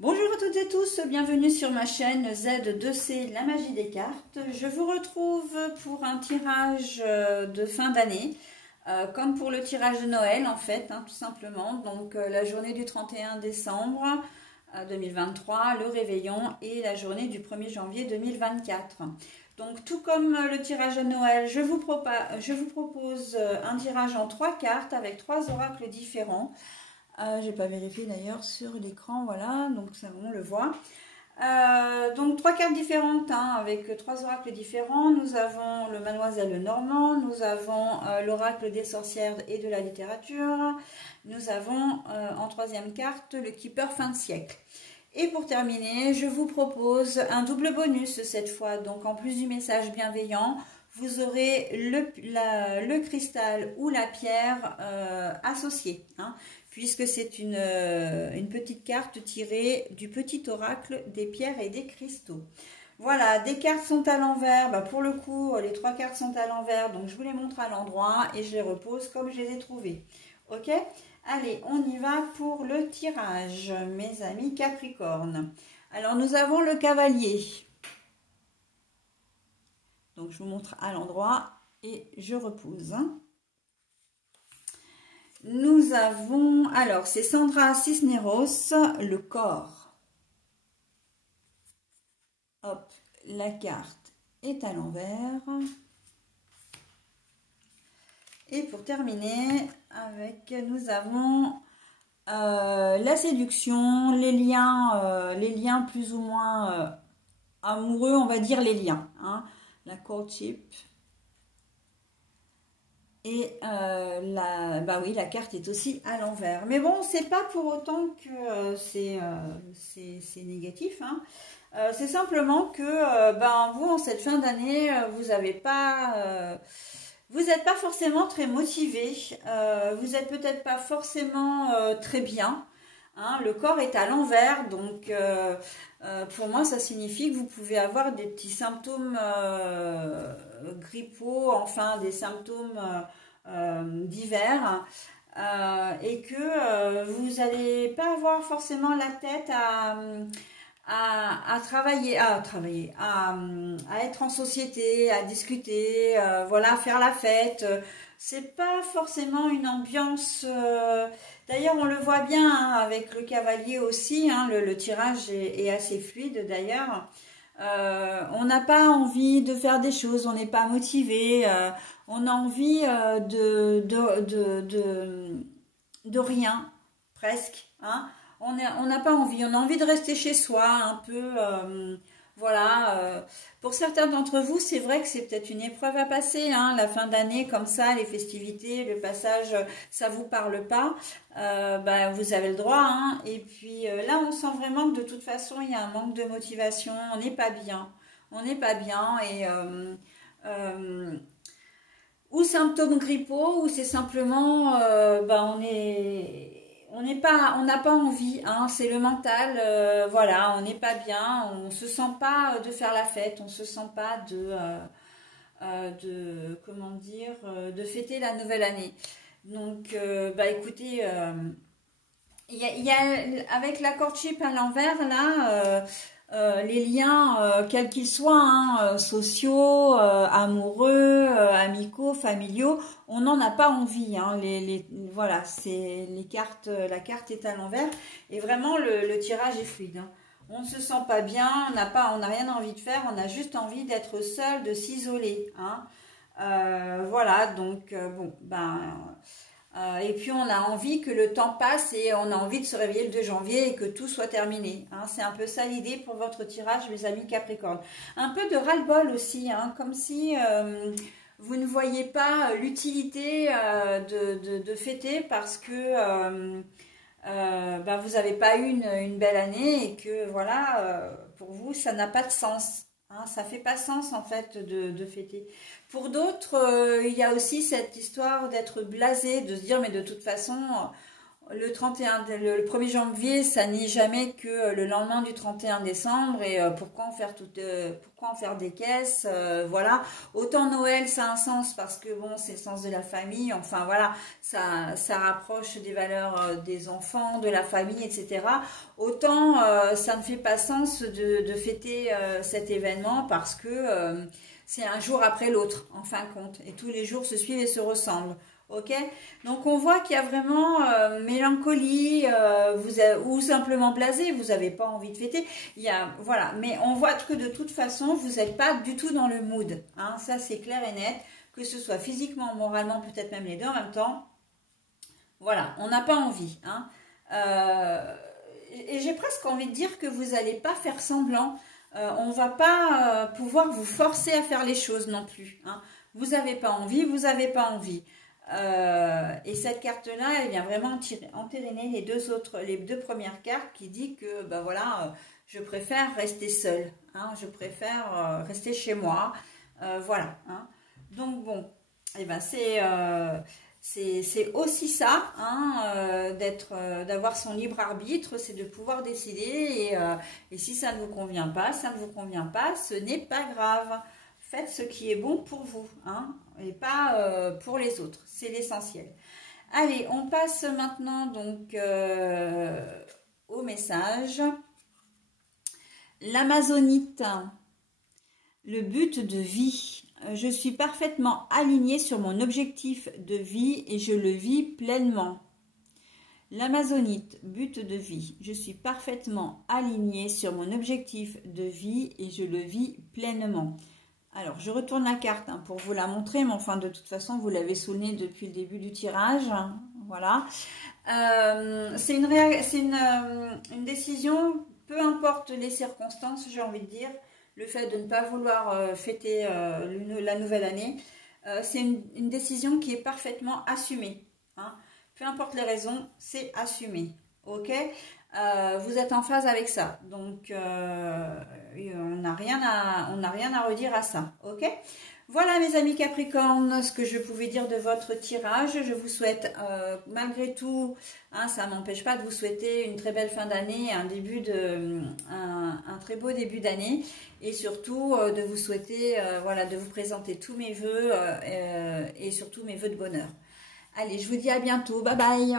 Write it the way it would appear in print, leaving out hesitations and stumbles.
Bonjour à toutes et tous, bienvenue sur ma chaîne Z2C, la magie des cartes. Je vous retrouve pour un tirage de fin d'année, comme pour le tirage de Noël en fait, tout simplement. Donc la journée du 31 décembre 2023, le réveillon et la journée du 1er janvier 2024. Donc tout comme le tirage de Noël, je vous propose un tirage en 3 cartes avec 3 oracles différents. J'ai pas vérifié d'ailleurs sur l'écran, voilà, donc ça on le voit. Donc 3 cartes différentes avec 3 oracles différents. Nous avons le Mademoiselle Normand, nous avons l'oracle des sorcières et de la littérature, nous avons en 3e carte le Keeper fin de siècle. Et pour terminer, je vous propose un double bonus cette fois. Donc en plus du message bienveillant, vous aurez le cristal ou la pierre associée, puisque c'est une petite carte tirée du petit oracle des pierres et des cristaux. Voilà, des cartes sont à l'envers. Pour le coup, les 3 cartes sont à l'envers, donc je vous les montre à l'endroit et je les repose comme je les ai trouvées. Ok ? Allez, on y va pour le tirage, mes amis Capricorne. Alors, nous avons le cavalier. Donc, je vous montre à l'endroit et je repose. Nous avons, alors, c'est Sandra Cisneros, le corps. Hop, la carte est à l'envers. Et pour terminer, nous avons la séduction, les liens plus ou moins amoureux, on va dire les liens, la courtship. Et la carte est aussi à l'envers. Mais bon, c'est pas pour autant que c'est négatif. C'est simplement que vous, en cette fin d'année, vous n'êtes pas forcément très motivé. Vous n'êtes peut-être pas forcément très bien. Le corps est à l'envers, donc pour moi ça signifie que vous pouvez avoir des petits symptômes grippaux, enfin des symptômes divers, et que vous n'allez pas avoir forcément la tête à travailler, à être en société, à discuter, voilà, faire la fête. C'est pas forcément une ambiance. D'ailleurs, on le voit bien avec le cavalier aussi. Le tirage est assez fluide d'ailleurs. On n'a pas envie de faire des choses, on n'est pas motivé. On a envie de rien, presque. On n'a pas envie, on a envie de rester chez soi, un peu, voilà. Pour certains d'entre vous, c'est vrai que c'est peut-être une épreuve à passer, la fin d'année comme ça, les festivités, le passage, ça vous parle pas, vous avez le droit, Et puis là, on sent vraiment que de toute façon, il y a un manque de motivation, on n'est pas bien, et ou symptômes grippaux, ou c'est simplement, on n'a pas envie, c'est le mental, voilà, on n'est pas bien, on se sent pas de faire la fête, on se sent pas comment dire, de fêter la nouvelle année. Donc, écoutez, avec la courtship à l'envers, là, les liens, quels qu'ils soient, sociaux, amoureux, amicaux, familiaux, on n'en a pas envie. Voilà, c'est les cartes, la carte est à l'envers et vraiment le tirage est fluide. On ne se sent pas bien, on n'a rien envie de faire, on a juste envie d'être seul, de s'isoler. Voilà, donc et puis on a envie que le temps passe et on a envie de se réveiller le 2 janvier et que tout soit terminé. C'est un peu ça l'idée pour votre tirage, mes amis Capricorne. Un peu de ras-le-bol aussi, comme si vous ne voyez pas l'utilité de fêter parce que vous n'avez pas eu une belle année et que voilà, pour vous ça n'a pas de sens. Ça fait pas sens en fait de fêter. Pour d'autres, il y a aussi cette histoire d'être blasé, de se dire mais de toute façon, le 31, le 1er janvier, ça n'est jamais que le lendemain du 31 décembre. Et pourquoi en faire des caisses, voilà. Autant Noël, ça a un sens parce que bon, c'est le sens de la famille. Enfin voilà, ça rapproche des valeurs des enfants, de la famille, etc. Autant ça ne fait pas sens de fêter cet événement parce que c'est un jour après l'autre, en fin de compte. Et tous les jours se suivent et se ressemblent. Ok, donc on voit qu'il y a vraiment mélancolie, ou simplement blasé, vous n'avez pas envie de fêter. Voilà, mais on voit que de toute façon, vous n'êtes pas du tout dans le mood. Hein, ça, c'est clair et net, que ce soit physiquement, moralement, peut-être même les deux en même temps. Voilà, on n'a pas envie. Hein. Et j'ai presque envie de dire que vous n'allez pas faire semblant. On ne va pas pouvoir vous forcer à faire les choses non plus. Hein. Vous n'avez pas envie, vous n'avez pas envie. Et cette carte-là, elle vient vraiment entériner les deux premières cartes qui dit que, ben voilà, je préfère rester seule, hein, je préfère rester chez moi, voilà. Hein. Donc bon, et ben c'est aussi ça, hein, d'avoir son libre arbitre, c'est de pouvoir décider. Et si ça ne vous convient pas, ça ne vous convient pas, ce n'est pas grave. Faites ce qui est bon pour vous, hein, et pas pour les autres. C'est l'essentiel. Allez, on passe maintenant donc au message. L'Amazonite, le but de vie. Je suis parfaitement alignée sur mon objectif de vie et je le vis pleinement. L'Amazonite, but de vie. Je suis parfaitement alignée sur mon objectif de vie et je le vis pleinement. Alors, je retourne la carte hein, pour vous la montrer, mais enfin, de toute façon, vous l'avez sous le nez depuis le début du tirage. Hein, voilà. C'est une décision, peu importe les circonstances, j'ai envie de dire. Le fait de ne pas vouloir fêter la nouvelle année, c'est une décision qui est parfaitement assumée. Hein. Peu importe les raisons, c'est assumé. Ok, vous êtes en phase avec ça, donc on n'a rien à redire à ça. Ok, voilà mes amis Capricorne, ce que je pouvais dire de votre tirage. Je vous souhaite malgré tout, hein, ça m'empêche pas de vous souhaiter une très belle fin d'année, un très beau début d'année, et surtout de vous souhaiter, voilà, de vous présenter tous mes vœux et surtout mes vœux de bonheur. Allez, je vous dis à bientôt, bye bye.